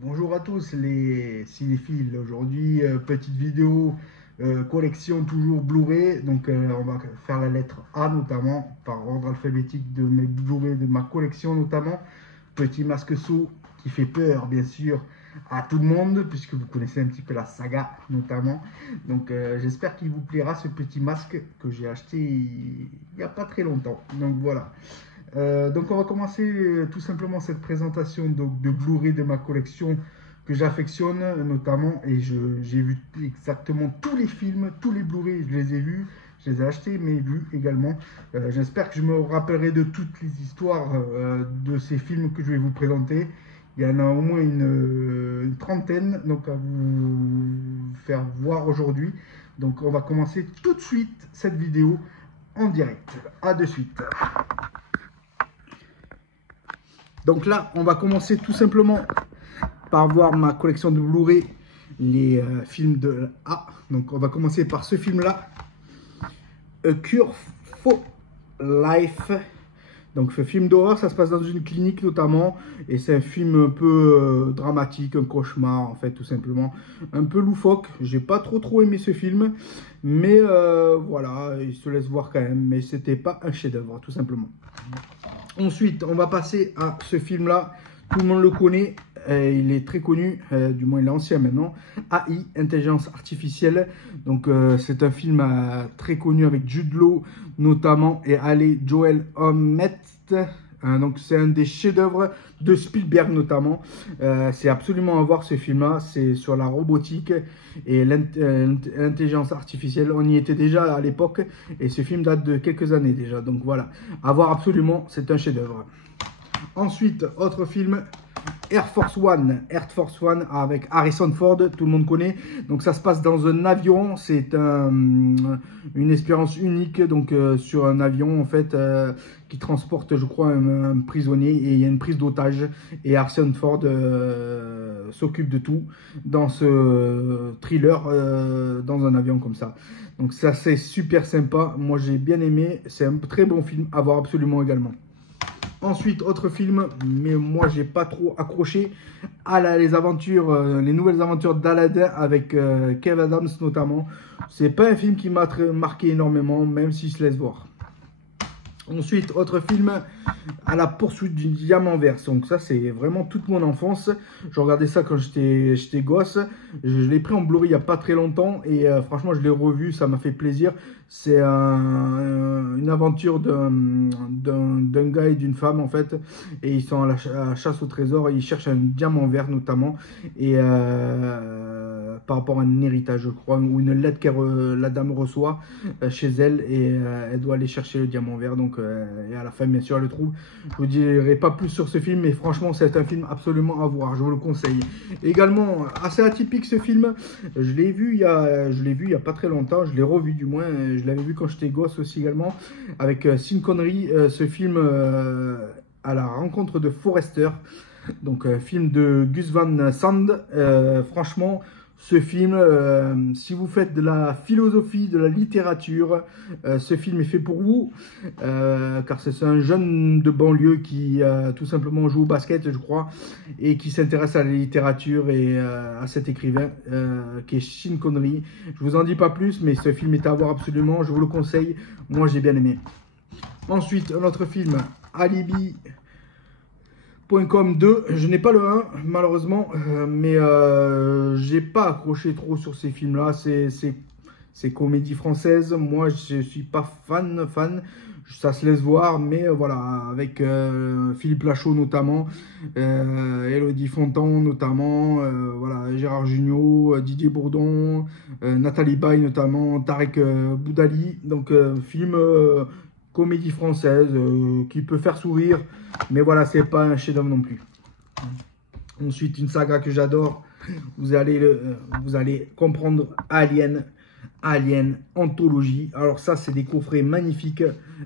Bonjour à tous les cinéphiles. Aujourd'hui, petite vidéo collection toujours Blu-ray. Donc, on va faire la lettre A notamment, par ordre alphabétique de mes Blu-ray, de ma collection notamment. Petit masque saut qui fait peur, bien sûr, à tout le monde, puisque vous connaissez un petit peu la saga notamment. Donc, j'espère qu'il vous plaira ce petit masque que j'ai acheté il n'y a pas très longtemps. Donc, voilà. Donc on va commencer tout simplement cette présentation de Blu-ray de ma collection que j'affectionne notamment, et j'ai vu exactement tous les films, tous les Blu-ray, je les ai vus, je les ai achetés mais vus également. J'espère que je me rappellerai de toutes les histoires de ces films que je vais vous présenter. Il y en a au moins une trentaine donc à vous faire voir aujourd'hui. Donc on va commencer tout de suite cette vidéo en direct. À de suite. Donc là, on va commencer tout simplement par voir ma collection de Blu-ray, les films de A. Donc on va commencer par ce film-là, A Cure for Life. Donc ce film d'horreur, ça se passe dans une clinique notamment, et c'est un film un peu dramatique, un cauchemar en fait tout simplement, un peu loufoque. J'ai pas trop aimé ce film, mais voilà, il se laisse voir quand même, mais c'était pas un chef-d'œuvre tout simplement. Ensuite, on va passer à ce film-là. Tout le monde le connaît. Il est très connu, du moins il est ancien maintenant. AI, Intelligence Artificielle. Donc, c'est un film très connu avec Jude Law notamment et Ali Joel Hommett. Donc, c'est un des chefs-d'œuvre de Spielberg notamment. C'est absolument à voir ce film-là. C'est sur la robotique et l'intelligence artificielle. On y était déjà à l'époque et ce film date de quelques années déjà. Donc voilà, à voir absolument, c'est un chef-d'œuvre. Ensuite, autre film, Air Force One. Air Force One avec Harrison Ford, tout le monde connaît. Donc ça se passe dans un avion, c'est une expérience unique donc sur un avion en fait qui transporte je crois un prisonnier, et il y a une prise d'otage et Harrison Ford s'occupe de tout dans ce thriller dans un avion comme ça. Donc ça c'est super sympa, moi j'ai bien aimé, c'est un très bon film à voir absolument également. Ensuite, autre film, mais moi j'ai pas trop accroché à les aventures, les nouvelles aventures d'Aladin avec Kev Adams notamment. C'est pas un film qui m'a marqué énormément, même s'il se laisse voir. Ensuite, autre film, À la poursuite du diamant vert. Donc ça, c'est vraiment toute mon enfance. Je regardais ça quand j'étais gosse. Je l'ai pris en Blu-ray il n'y a pas très longtemps. Et franchement, je l'ai revu, ça m'a fait plaisir. C'est une aventure d'un gars et d'une femme, en fait. Et ils sont à la chasse au trésor. Et ils cherchent un diamant vert, notamment. Et par rapport à un héritage, je crois, ou une lettre que la dame reçoit chez elle. Et elle doit aller chercher le diamant vert. Donc, et à la fin, bien sûr, elle le trouve. Je vous dirai pas plus sur ce film, mais franchement, c'est un film absolument à voir. Je vous le conseille. Également, assez atypique ce film. Je l'ai vu il y a pas très longtemps. Je l'ai revu du moins. Je l'avais vu quand j'étais gosse aussi également, avec Sean Connery. Ce film à la rencontre de Forrester. Donc, film de Gus Van Sant. Franchement, ce film, si vous faites de la philosophie, de la littérature, ce film est fait pour vous, car c'est un jeune de banlieue qui tout simplement joue au basket, je crois, et qui s'intéresse à la littérature et à cet écrivain qui est Sean Connery. Je vous en dis pas plus, mais ce film est à voir absolument, je vous le conseille, moi j'ai bien aimé. Ensuite, un autre film, Alibi. .com 2, je n'ai pas le 1 malheureusement, mais j'ai pas accroché trop sur ces films-là. C'est comédie française. Moi, je suis pas fan. Ça se laisse voir, mais voilà, avec Philippe Lachaud notamment, Élodie Fontan notamment, voilà, Gérard Jugnot, Didier Bourdon, Nathalie Baye notamment, Tarek Boudali. Donc, film comédie française qui peut faire sourire, mais voilà, c'est pas un chef-d'œuvre non plus. Ensuite, une saga que j'adore, vous allez comprendre, Alien Anthologie. Alors ça, c'est des coffrets magnifiques.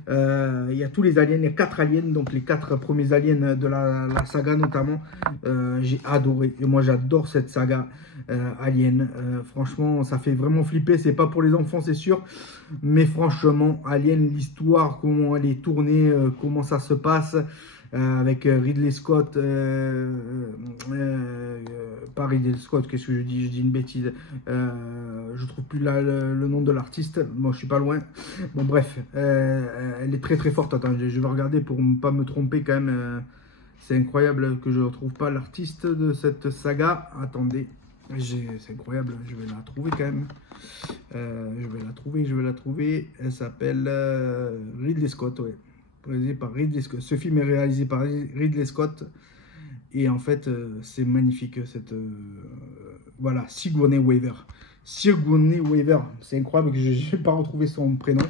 Il y a tous les aliens, il y a 4 aliens, donc les 4 premiers aliens de la saga notamment. J'ai adoré, et moi j'adore cette saga Alien. Franchement, ça fait vraiment flipper. C'est pas pour les enfants, c'est sûr, mais franchement, Alien, l'histoire, comment elle est tournée, comment ça se passe. avec Ridley Scott, pas Ridley Scott, qu'est-ce que je dis? Je dis une bêtise. Je trouve plus là le nom de l'artiste. Bon, je suis pas loin. Bon, bref, elle est très très forte. Attends, je vais regarder pour ne pas me tromper quand même. C'est incroyable que je ne retrouve pas l'artiste de cette saga. Attendez, c'est incroyable, je vais la trouver quand même. Je vais la trouver. Elle s'appelle Ridley Scott, ouais. Réalisé par Ridley Scott. Ce film est réalisé par Ridley Scott. Et en fait, c'est magnifique. Voilà, Sigourney Weaver. Sigourney Weaver, c'est incroyable que je n'ai pas retrouvé son prénom.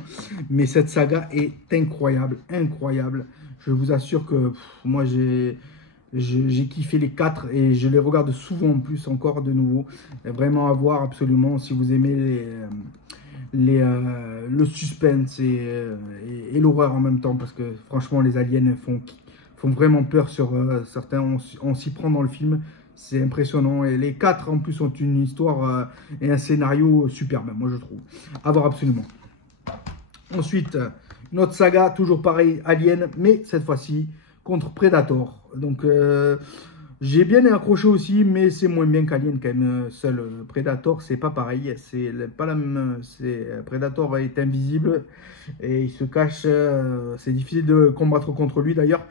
Mais cette saga est incroyable, incroyable. Je vous assure que moi, j'ai kiffé les 4 et je les regarde souvent en plus, encore de nouveau. Vraiment à voir absolument si vous aimez le suspense et l'horreur en même temps. Parce que franchement, les aliens font vraiment peur sur certains. On s'y prend dans le film. C'est impressionnant. Et les 4 en plus ont une histoire et un scénario superbe, moi je trouve. À voir absolument. Ensuite, notre saga, toujours pareil, Alien, mais cette fois-ci contre Predator. Donc, j'ai bien accroché aussi, mais c'est moins bien qu'Alien quand même. Seul Predator, c'est pas pareil. C'est pas la même. Predator est invisible et il se cache. C'est difficile de combattre contre lui d'ailleurs.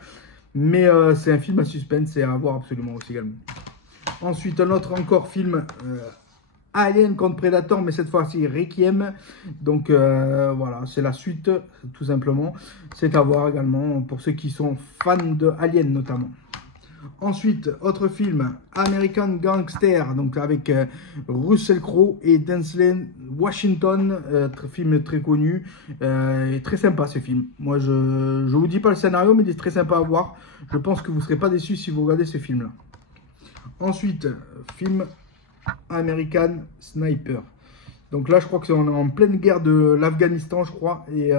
Mais c'est un film à suspense et à voir absolument aussi également. Ensuite, un autre encore film. Alien contre Predator, mais cette fois-ci Requiem. Donc voilà, c'est la suite tout simplement. C'est à voir également pour ceux qui sont fans de Alien notamment. Ensuite, autre film, American Gangster, donc avec Russell Crowe et Denzel Washington, film très connu, et très sympa ce film. Moi, je vous dis pas le scénario, mais il est très sympa à voir. Je pense que vous ne serez pas déçus si vous regardez ce film-là. Ensuite, film American Sniper. Donc là, je crois qu'on est en pleine guerre de l'Afghanistan, je crois. Et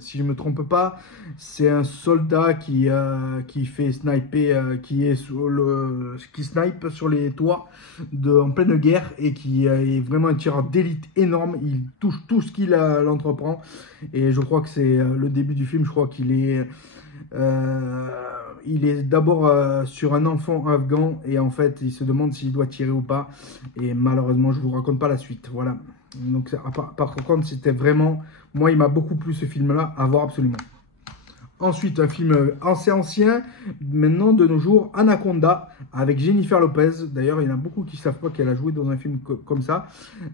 si je ne me trompe pas, c'est un soldat qui fait sniper, qui snipe sur les toits en pleine guerre et qui est vraiment un tireur d'élite énorme. Il touche tout ce qu'il entreprend. Et je crois que c'est le début du film. Je crois qu'il est... il est d'abord sur un enfant afghan et en fait il se demande s'il doit tirer ou pas et malheureusement je vous raconte pas la suite. Voilà, donc par contre c'était vraiment, moi il m'a beaucoup plu ce film là, à voir absolument. Ensuite, un film assez ancien, maintenant de nos jours, Anaconda, avec Jennifer Lopez. D'ailleurs, il y en a beaucoup qui ne savent pas qu'elle a joué dans un film comme ça,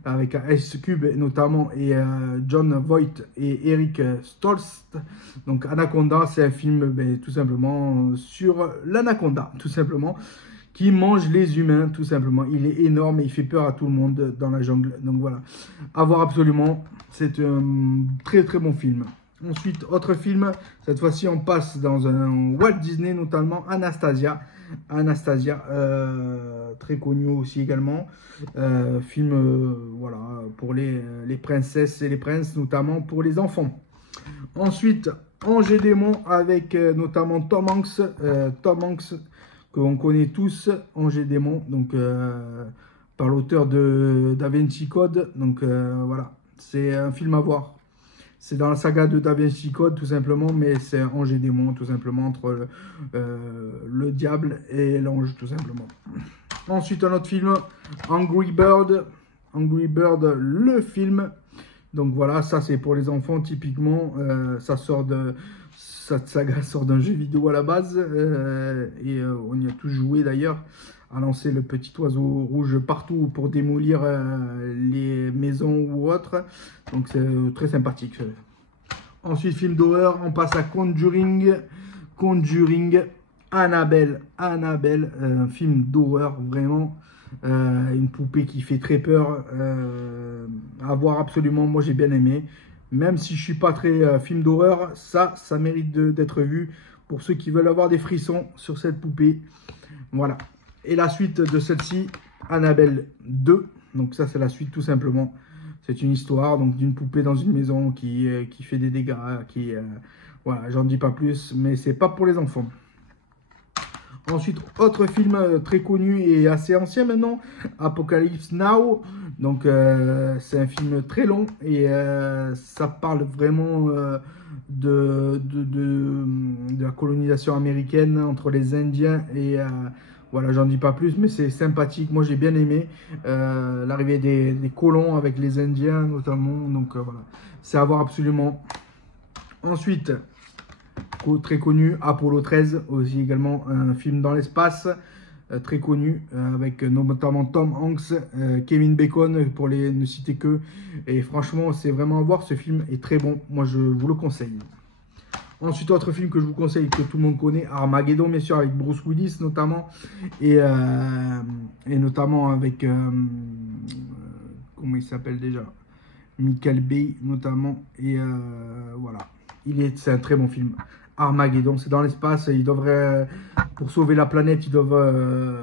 avec Ice Cube notamment, et John Voight et Eric Stoltz. Donc, Anaconda, c'est un film tout simplement sur l'anaconda, tout simplement, qui mange les humains, tout simplement. Il est énorme et il fait peur à tout le monde dans la jungle. Donc voilà, à voir absolument. C'est un très très bon film. Ensuite, autre film, cette fois-ci on passe dans un Walt Disney, notamment Anastasia. Anastasia, très connu aussi également. Film voilà, pour les princesses et les princes, notamment pour les enfants. Ensuite, Ange et Démon avec notamment Tom Hanks. Tom Hanks, que l'on connaît tous, Ange et Démon, donc par l'auteur de Da Vinci Code. Donc voilà, c'est un film à voir. C'est dans la saga de Da Vinci Code, tout simplement, mais c'est Ange et Démon, tout simplement, entre le diable et l'ange, tout simplement. Ensuite, un autre film, Angry Bird. Angry Bird, le film. Donc voilà, ça c'est pour les enfants, typiquement. Cette saga sort d'un jeu vidéo à la base. Et on y a tous joué d'ailleurs, à lancer le petit oiseau rouge partout pour démolir les maisons ou autres. Donc c'est très sympathique. Ensuite, film d'horreur, on passe à Conjuring. Conjuring, Annabelle. Annabelle, un film d'horreur, vraiment. Une poupée qui fait très peur. À voir absolument, moi j'ai bien aimé. Même si je ne suis pas très film d'horreur, ça mérite d'être vu pour ceux qui veulent avoir des frissons sur cette poupée. Voilà. Et la suite de celle-ci, Annabelle 2. Donc ça, c'est la suite tout simplement. C'est une histoire donc d'une poupée dans une maison qui fait des dégâts. Voilà, j'en dis pas plus, mais c'est pas pour les enfants. Ensuite, autre film très connu et assez ancien maintenant, Apocalypse Now. Donc c'est un film très long et ça parle vraiment de la colonisation américaine entre les Indiens et voilà, j'en dis pas plus, mais c'est sympathique. Moi j'ai bien aimé l'arrivée des colons avec les Indiens notamment. Donc voilà, c'est à voir absolument. Ensuite, très connu, Apollo 13, aussi également un film dans l'espace. Très connu, avec notamment Tom Hanks, Kevin Bacon, pour les ne citer que. Et franchement, c'est vraiment à voir, ce film est très bon, moi je vous le conseille. Ensuite, autre film que je vous conseille, que tout le monde connaît, Armageddon, bien sûr, avec Bruce Willis notamment, et notamment avec, comment il s'appelle déjà, Michael Bay notamment, et voilà, c'est un très bon film. Armageddon, c'est dans l'espace, ils devraient, pour sauver la planète, ils doivent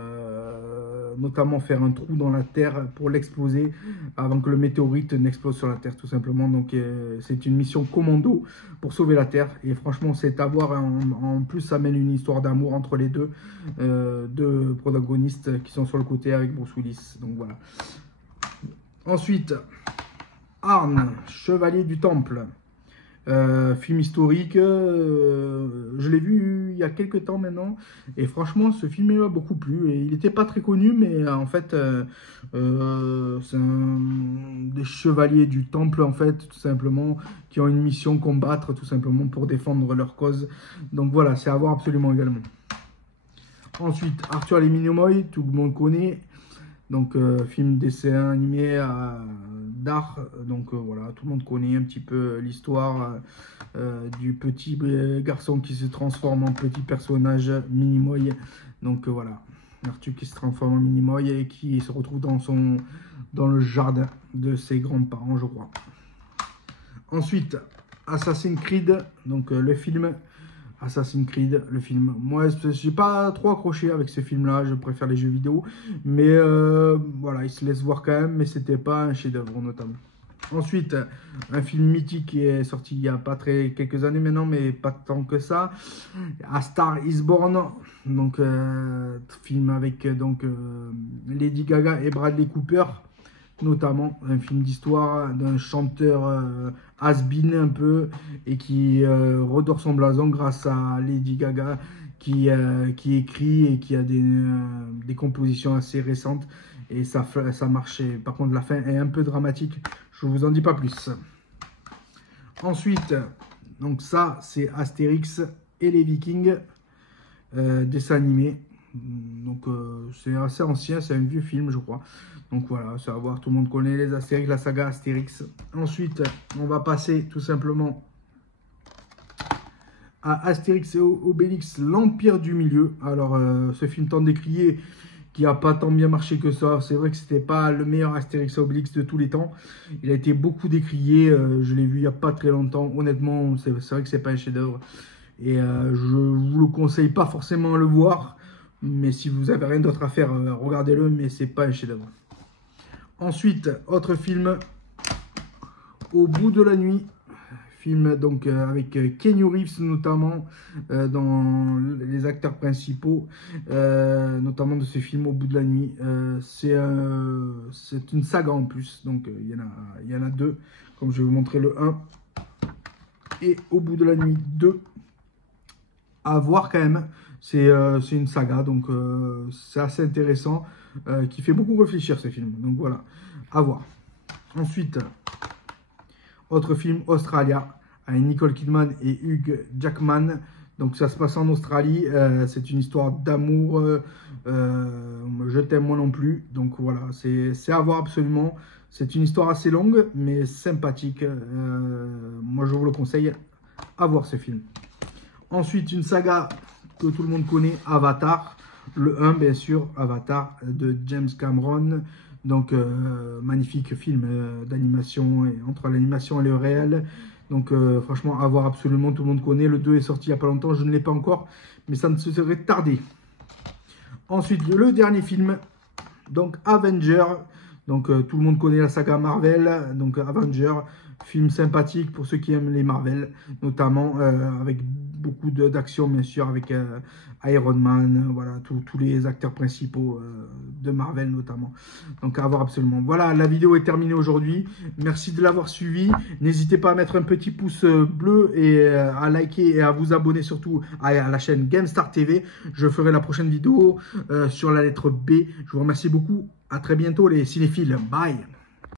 notamment faire un trou dans la Terre pour l'exploser avant que le météorite n'explose sur la Terre tout simplement. Donc c'est une mission commando pour sauver la Terre et franchement c'est à voir. En plus ça mène une histoire d'amour entre les deux protagonistes qui sont sur le côté avec Bruce Willis. Donc voilà. Ensuite, Arn, Chevalier du Temple. Film historique, je l'ai vu il y a quelques temps maintenant et franchement ce film m'a beaucoup plu et il n'était pas très connu mais en fait c'est des chevaliers du temple en fait tout simplement qui ont une mission combattre tout simplement pour défendre leur cause, donc voilà, c'est à voir absolument également. Ensuite, Arthur et les Minimoys, tout le monde connaît. Donc film dessin animé d'art, donc voilà, tout le monde connaît un petit peu l'histoire du petit garçon qui se transforme en petit personnage Minimoy. Donc voilà, Arthur qui se transforme en Minimoy et qui se retrouve dans le jardin de ses grands-parents, je crois. Ensuite, Assassin's Creed, donc le film. Assassin's Creed, le film. Moi, j'ai pas trop accroché avec ce film-là, je préfère les jeux vidéo. Mais voilà, il se laisse voir quand même, mais c'était pas un chef-d'œuvre notamment. Ensuite, un film mythique qui est sorti il y a pas quelques années maintenant, mais pas tant que ça. A Star is Born, donc film avec Lady Gaga et Bradley Cooper. Notamment un film d'histoire d'un chanteur has-been un peu et qui redore son blason grâce à Lady Gaga qui écrit et qui a des compositions assez récentes et ça marche. Par contre la fin est un peu dramatique, je vous en dis pas plus. Ensuite, donc ça c'est Astérix et les Vikings, dessin animé. Donc c'est assez ancien, c'est un vieux film je crois. Donc voilà, c'est à voir, tout le monde connaît les Astérix, la saga Astérix. Ensuite, on va passer tout simplement à Astérix et Obélix, l'Empire du Milieu. Alors ce film tant décrié qui n'a pas tant bien marché que ça. C'est vrai que c'était pas le meilleur Astérix et Obélix de tous les temps. Il a été beaucoup décrié, je l'ai vu il n'y a pas très longtemps. Honnêtement, c'est vrai que c'est pas un chef-d'œuvre. Et je vous le conseille pas forcément à le voir. Mais si vous avez rien d'autre à faire, regardez-le, mais c'est pas un chef-d'œuvre. Ensuite, autre film, Au bout de la nuit, film donc avec Keanu Reeves notamment dans les acteurs principaux, notamment de ce film Au bout de la nuit. C'est une saga en plus, donc il y en a deux, comme je vais vous montrer le 1 et Au bout de la nuit 2. À voir quand même, c'est une saga, donc c'est assez intéressant, qui fait beaucoup réfléchir ce film, donc voilà, à voir. Ensuite, autre film, Australia, avec Nicole Kidman et Hugh Jackman, donc ça se passe en Australie, c'est une histoire d'amour, je t'aime moi non plus, donc voilà, c'est à voir absolument, c'est une histoire assez longue, mais sympathique, moi je vous le conseille, à voir ce film. Ensuite, une saga que tout le monde connaît, Avatar. Le 1, bien sûr, Avatar de James Cameron. Donc, magnifique film d'animation, entre l'animation et le réel. Donc, franchement, à voir absolument, tout le monde connaît. Le 2 est sorti il n'y a pas longtemps, je ne l'ai pas encore, mais ça ne se serait tardé. Ensuite, le dernier film, donc Avenger. Donc, tout le monde connaît la saga Marvel. Donc, Avenger, film sympathique pour ceux qui aiment les Marvel, notamment avec beaucoup d'action, bien sûr, avec Iron Man, voilà, tous les acteurs principaux de Marvel notamment. Donc à voir absolument. Voilà, la vidéo est terminée aujourd'hui. Merci de l'avoir suivi. N'hésitez pas à mettre un petit pouce bleu et à liker et à vous abonner surtout à la chaîne GameStar TV. Je ferai la prochaine vidéo sur la lettre B. Je vous remercie beaucoup. À très bientôt les cinéphiles. Bye.